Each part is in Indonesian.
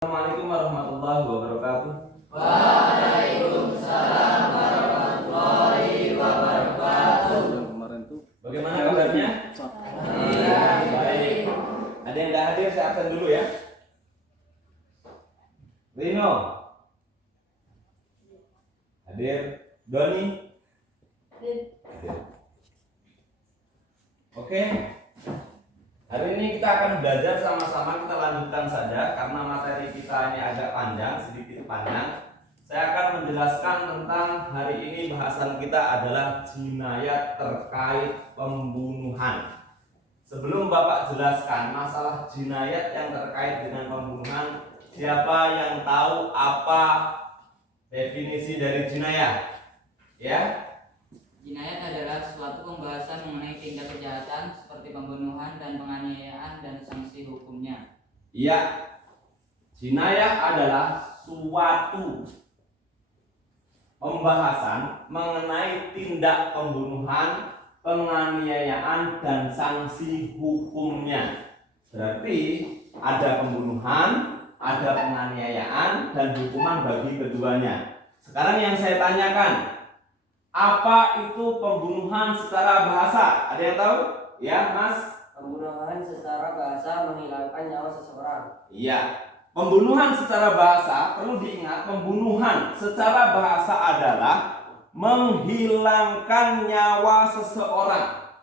Assalamualaikum warahmatullahi wabarakatuh. Waalaikumsalam warahmatullahi wabarakatuh. Kemarin tuh Bagaimana kabarnya? Iya. Baik. Ada yang tidak hadir, saya absen dulu ya. Rino hadir. Doni hadir. Oke. Hari ini kita akan belajar sama-sama, kita lanjutkan saja karena materi kita ini agak panjang, sedikit panjang. Saya akan menjelaskan tentang hari ini bahasan kita adalah jinayat terkait pembunuhan. Sebelum Bapak jelaskan masalah jinayat yang terkait dengan pembunuhan, siapa yang tahu apa definisi dari jinayat? Ya? Jinayat adalah suatu pembahasan mengenai tindak kejahatan seperti pembunuhan dan penganiayaan dan sanksi hukumnya. Iya. Jinayat adalah suatu pembahasan mengenai tindak pembunuhan, penganiayaan dan sanksi hukumnya. Berarti ada pembunuhan, ada penganiayaan dan hukuman bagi keduanya. Sekarang yang saya tanyakan, apa itu pembunuhan secara bahasa? Ada yang tahu? Ya, Mas? Pembunuhan secara bahasa menghilangkan nyawa seseorang. Iya. Pembunuhan secara bahasa, perlu diingat, pembunuhan secara bahasa adalah menghilangkan nyawa seseorang.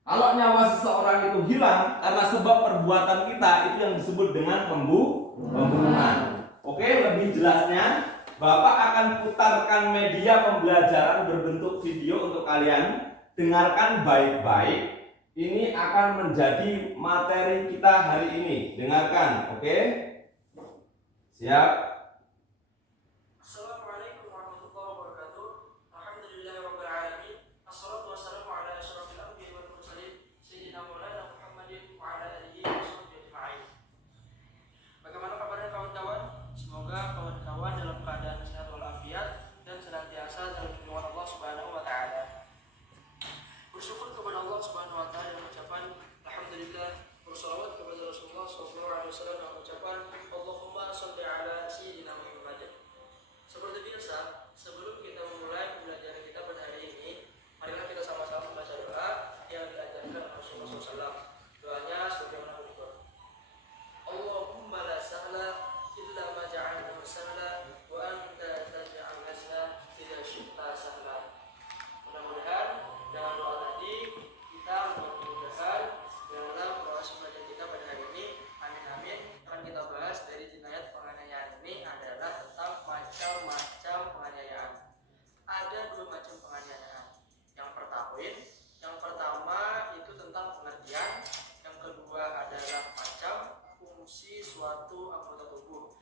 Kalau nyawa seseorang itu hilang karena sebab perbuatan kita, itu yang disebut dengan pembunuhan. Oke, lebih jelasnya Bapak akan putarkan media pembelajaran berbentuk video untuk kalian. Dengarkan baik-baik. Ini akan menjadi materi kita hari ini. Dengarkan, oke? Siap? Assalamualaikum warahmatullahi wabarakatuh. Alhamdulillahirabbil alamin. Assalatu wassalamu ala asyrafil anbiya'i wal mursalin sayyidina Maulana Muhammadin wa ala alihi washabbihi ajma'in. Bagaimana kabarnya kawan-kawan? Semoga kawan-kawan dalam keadaan sehat walafiat dan senantiasa dalam lindungan Allah Subhanahu wa taala. Bersyukur kepada Allah Subhanahu wa taala dengan ucapan alhamdulillah, bersalawat kepada Rasulullah sallallahu alaihi wasallam dengan ucapan Allahumma shalli ala sayyidina Muhammad. Seperti biasa, sebelum kita memulai pembelajaran kita pada hari ini, marilah kita sama-sama membaca doa yang diajarkan Rasulullah SAW. Doanya sebagaimana berikut. Allahumma la sahla illa ma ja'altahu sahla wa anta taj'al hazna idza syi'ta sahla. Mudah-mudahan dengan doa tadi kita mudah-mudahan dalam proses belajar kita pada hari ini, amin amin, akan kita bahas dari jinayat penganiayaan ini adalah tentang macam-macam penganiayaan. Ada dua macam penganiayaan. Yang pertama itu tentang pengertian, yang kedua adalah macam fungsi suatu anggota tubuh.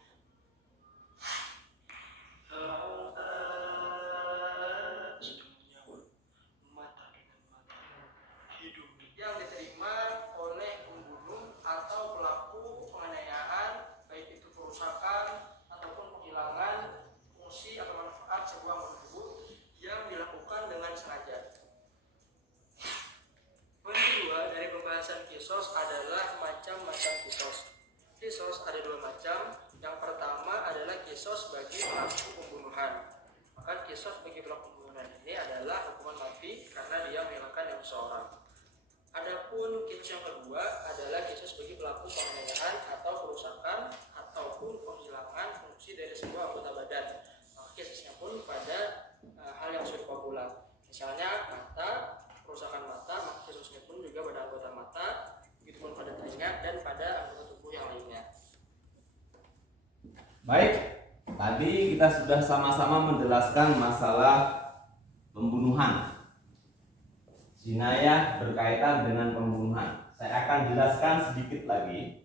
Yang diterima oleh pembunuh atau pelaku penganiayaan, baik itu perusakan ataupun penghilangan fungsi atau manfaat sebuah anggota tubuh yang dilakukan dengan sengaja. Poin kedua dari pembahasan kisos adalah macam-macam kisos. Kisos ada dua macam. Yang pertama adalah kisos bagi pelaku pembunuhan. Maka kisos bagi pelaku pembunuhan ini adalah hukuman mati karena dia menghilangkan nyawa seseorang. Adapun kisos yang kedua adalah kisos bagi pelaku penganiayaan atau perusakan ataupun penghilangan fungsi dari sebuah anggota badan. Maka kisosnya pun pada hal yang sudah populer. Misalnya mata, perusakan mata, maka kisosnya pun juga pada anggota mata, begitupun pada telinga dan pada anggota tubuh yang lainnya. Baik, tadi kita sudah sama-sama menjelaskan masalah pembunuhan. Jinayat berkaitan dengan pembunuhan. Saya akan jelaskan sedikit lagi.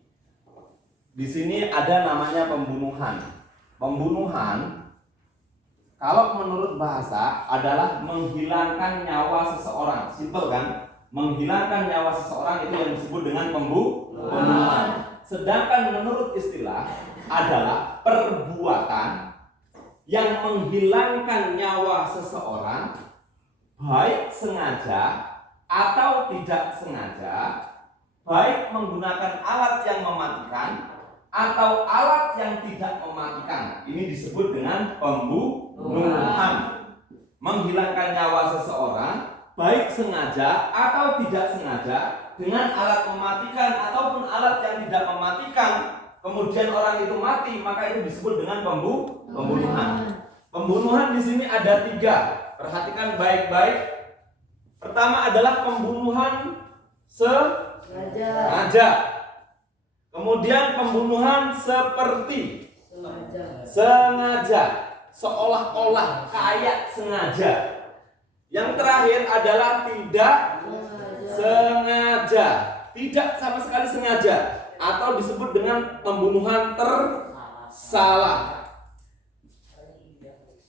Di sini ada namanya pembunuhan. Pembunuhan, kalau menurut bahasa, adalah menghilangkan nyawa seseorang. Simpel kan? Menghilangkan nyawa seseorang itu yang disebut dengan pembunuhan. Sedangkan menurut istilah adalah perbuatan yang menghilangkan nyawa seseorang, baik sengaja atau tidak sengaja, baik menggunakan alat yang mematikan atau alat yang tidak mematikan. Ini disebut dengan pembunuhan. Menghilangkan nyawa seseorang baik sengaja atau tidak sengaja dengan alat mematikan ataupun alat yang tidak mematikan, kemudian orang itu mati, maka itu disebut dengan pembunuhan. Pembunuhan di sini ada 3. Perhatikan baik-baik. Pertama adalah pembunuhan sengaja. Kemudian pembunuhan seperti sengaja, seolah-olah kayak sengaja. Yang terakhir adalah tidak sengaja, tidak sama sekali sengaja, atau disebut dengan pembunuhan tersalah.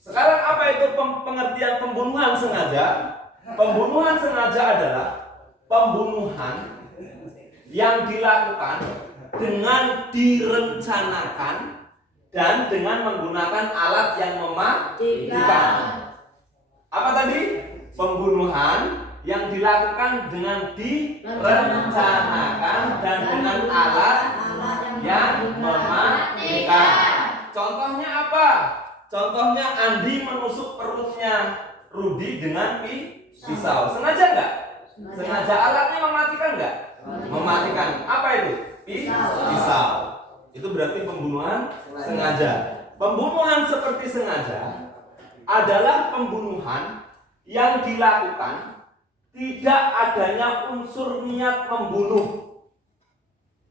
Sekarang apa itu pengertian pembunuhan sengaja? Pembunuhan sengaja adalah pembunuhan yang dilakukan dengan direncanakan dan dengan menggunakan alat yang mematikan. Apa tadi? Pembunuhan yang dilakukan dengan direncanakan dan dengan alat yang mematikan. Contohnya apa? Contohnya Andi menusuk perutnya Rudi dengan pisau. Sengaja enggak? Sengaja. Alatnya mematikan enggak? Mematikan. Apa itu? Pisau. Itu berarti pembunuhan sengaja. Pembunuhan seperti sengaja adalah pembunuhan yang dilakukan tidak adanya unsur niat membunuh.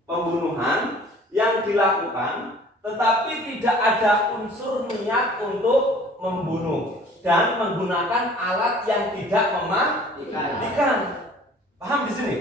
Pembunuhan yang dilakukan tetapi tidak ada unsur niat untuk membunuh dan menggunakan alat yang tidak mematikan. Paham di sini?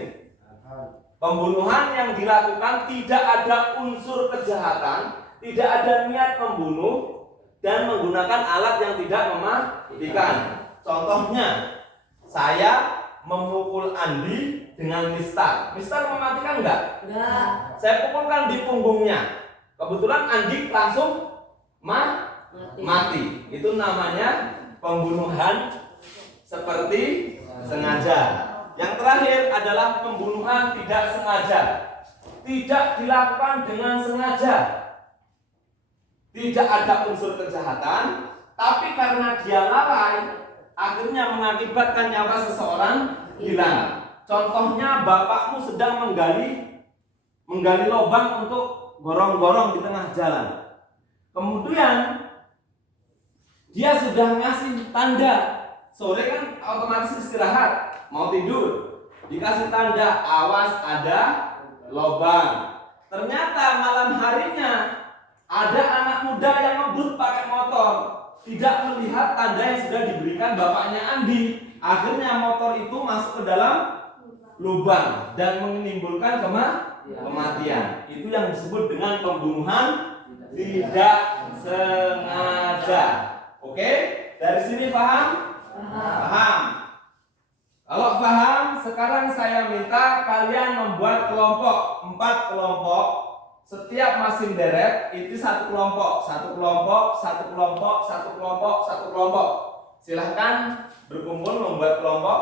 Pembunuhan yang dilakukan tidak ada unsur kejahatan, tidak ada niat membunuh dan menggunakan alat yang tidak mematikan. Contohnya, saya memukul Andi dengan mistar. Mistar mematikan enggak? Enggak. Saya pukulkan di punggungnya. Kebetulan Andi langsung mati. Itu namanya pembunuhan seperti sengaja. Yang terakhir adalah pembunuhan tidak sengaja. Tidak dilakukan dengan sengaja. Tidak ada unsur kejahatan, tapi karena dia lalai, akhirnya mengakibatkan nyawa seseorang hilang. Contohnya bapakmu sedang menggali lubang untuk gorong-gorong di tengah jalan. Kemudian dia sudah ngasih tanda, sore kan otomatis istirahat, mau tidur, dikasih tanda awas ada lubang. Ternyata malam harinya ada anak muda yang ngebut pakai motor, tidak melihat tanda yang sudah diberikan bapaknya Andi. Akhirnya motor itu masuk ke dalam lubang dan menimbulkan kematian. Itu yang disebut dengan pembunuhan tidak sengaja. Oke? Dari sini paham? Paham. Kalau paham, sekarang saya minta kalian membuat kelompok, 4 kelompok. Setiap masing deret itu 1 kelompok, 1 kelompok, 1 kelompok, 1 kelompok, 1 kelompok. Silahkan berkumpul membuat kelompok.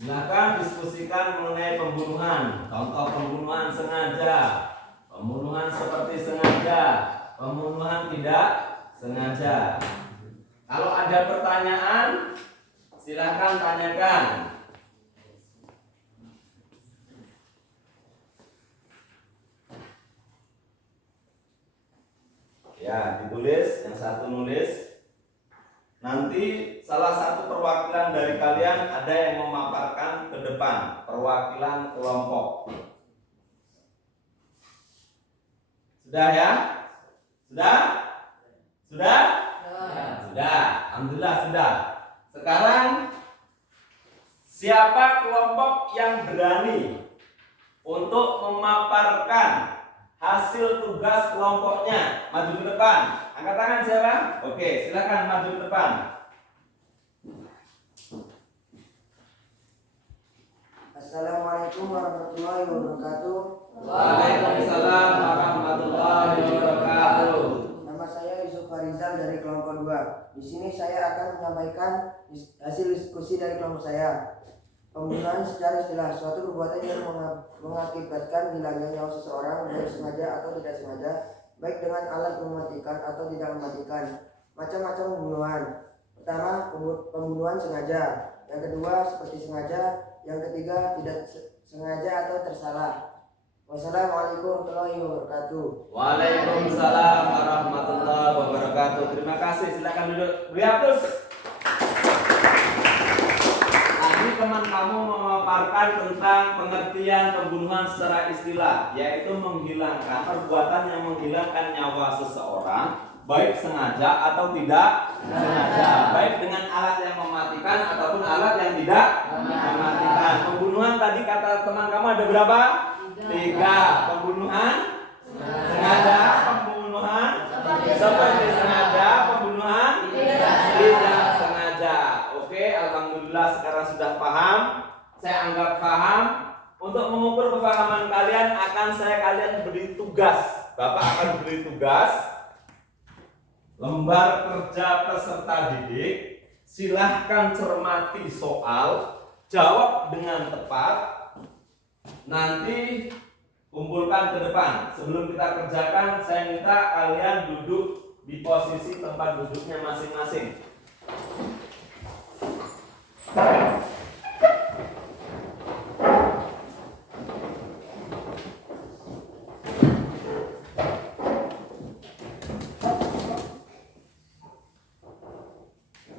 Silakan diskusikan mengenai pembunuhan. Contoh pembunuhan sengaja, pembunuhan seperti sengaja, pembunuhan tidak sengaja. Kalau ada pertanyaan, silakan tanyakan. Ya, ditulis, yang satu nulis. Nanti salah satu perwakilan dari kalian ada yang memaparkan ke depan, perwakilan kelompok. Sudah ya? Sudah? Sudah? Sudah. Alhamdulillah sudah. Sekarang siapa kelompok yang berani untuk memaparkan hasil tugas kelompoknya? Maju ke depan. Angkat tangan siapa? Oke, silakan maju ke depan. Assalamualaikum warahmatullahi wabarakatuh. Waalaikumsalam warahmatullahi wabarakatuh. Rizal dari kelompok 2. Di sini saya akan menyampaikan hasil diskusi dari kelompok saya. Pembunuhan secara istilah suatu perbuatan yang mengakibatkan hilangnya nyawa seseorang baik sengaja atau tidak sengaja, baik dengan alat mematikan atau tidak mematikan. Macam-macam pembunuhan. Pertama, pembunuhan sengaja. Yang kedua, seperti sengaja. Yang ketiga, tidak sengaja atau tersalah. Wassalamualaikum warahmatullahi wabarakatuh. Waalaikumsalam warahmatullahi wabarakatuh. Terima kasih. Silakan duduk. Beri aplaus. Tadi teman kamu memaparkan tentang pengertian pembunuhan secara istilah, yaitu menghilangkan perbuatan yang menghilangkan nyawa seseorang, baik sengaja atau tidak sengaja, baik dengan alat yang mematikan ataupun alat yang tidak mematikan. Pembunuhan tadi kata teman kamu ada berapa? 3. Pembunuhan sengaja, pembunuhan seperti sengaja, pembunuhan tidak sengaja. Oke, alhamdulillah sekarang sudah paham. Saya anggap paham. Untuk mengukur kepahaman kalian kalian beri tugas. Bapak akan beri tugas. Lembar kerja peserta didik. Silahkan cermati soal, jawab dengan tepat. Nanti kumpulkan ke depan. Sebelum kita kerjakan, saya minta kalian duduk di posisi tempat duduknya masing-masing.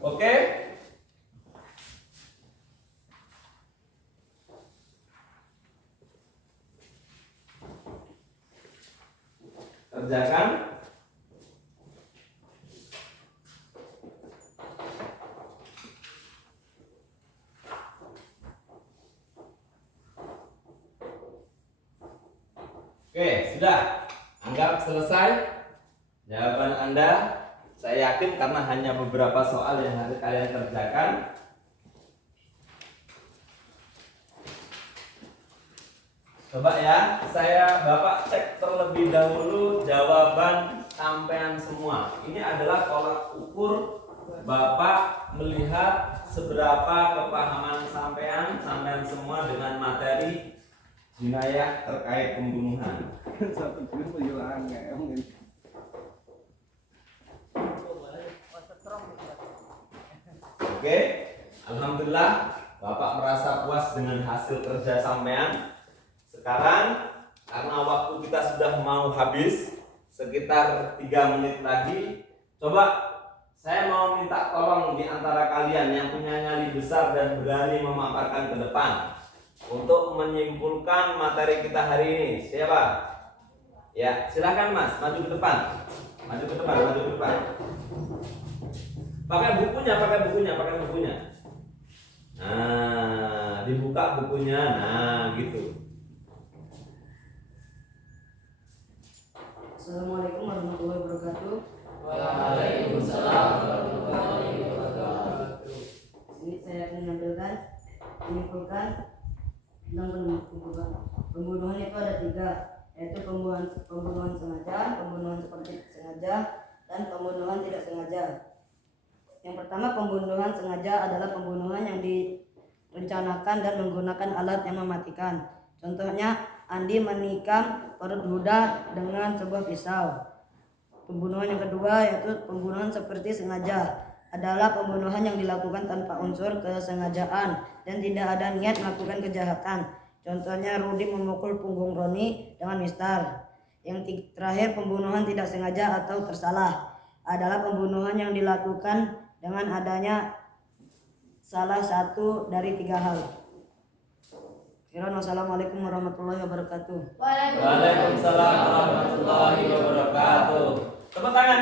Oke? Kerjakan. Oke, sudah. Anggap selesai jawaban Anda. Saya yakin karena hanya beberapa soal yang harus kalian kerjakan. Coba ya, Bapak cek terlebih dahulu jawaban sampean semua. Ini adalah tolak ukur Bapak melihat seberapa kepahaman sampean semua dengan materi jinayah terkait pembunuhan. Oke, alhamdulillah Bapak merasa puas dengan hasil kerja sampean. Sekarang karena waktu kita sudah mau habis, sekitar 3 menit lagi, coba saya mau minta tolong di antara kalian yang punya nyali besar dan berani memaparkan ke depan untuk menyimpulkan materi kita hari ini. Siapa? Ya, silakan Mas, maju ke depan. Maju ke depan. Pakai bukunya. Nah, dibuka bukunya. Nah, gitu. Assalamualaikum warahmatullahi wabarakatuh. Waalaikumsalam warahmatullahi wabarakatuh. Ini saya akan menyimpulkan tentang pembunuhan itu ada 3, yaitu pembunuhan sengaja, pembunuhan seperti sengaja, dan pembunuhan tidak sengaja. Yang pertama, pembunuhan sengaja adalah pembunuhan yang direncanakan dan menggunakan alat yang mematikan. Contohnya, Andi menikam perut Huda dengan sebuah pisau. Pembunuhan yang kedua yaitu pembunuhan seperti sengaja, adalah pembunuhan yang dilakukan tanpa unsur kesengajaan dan tidak ada niat melakukan kejahatan. Contohnya, Rudi memukul punggung Roni dengan mistar. Yang terakhir, pembunuhan tidak sengaja atau tersalah, adalah pembunuhan yang dilakukan dengan adanya salah satu dari 3 hal. Wassalamualaikum warahmatullahi wabarakatuh. Waalaikumsalam warahmatullahi wabarakatuh. Tepuk tangan.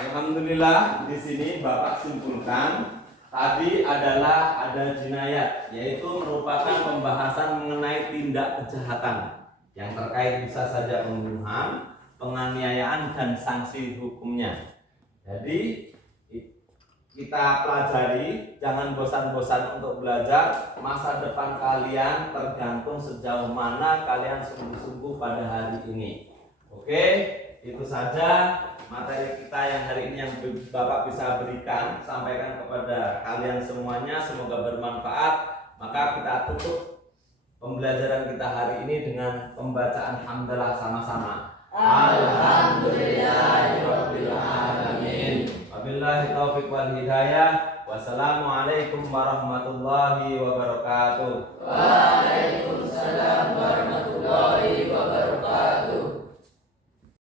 Alhamdulillah, di sini Bapak simpulkan tadi adalah ada jinayat, yaitu merupakan pembahasan mengenai tindak kejahatan yang terkait bisa saja pembunuhan, penganiayaan dan sanksi hukumnya. Jadi kita pelajari, jangan bosan-bosan untuk belajar. Masa depan kalian tergantung sejauh mana kalian sungguh-sungguh pada hari ini. Oke, itu saja materi kita yang hari ini yang Bapak bisa berikan, sampaikan kepada kalian semuanya, semoga bermanfaat. Maka kita tutup pembelajaran kita hari ini dengan pembacaan hamdalah sama-sama. Alhamdulillahirabbil alamin. Wabillahi taufiq wal hidayah. Wassalamualaikum warahmatullahi wabarakatuh. Waalaikumsalam warahmatullahi wabarakatuh.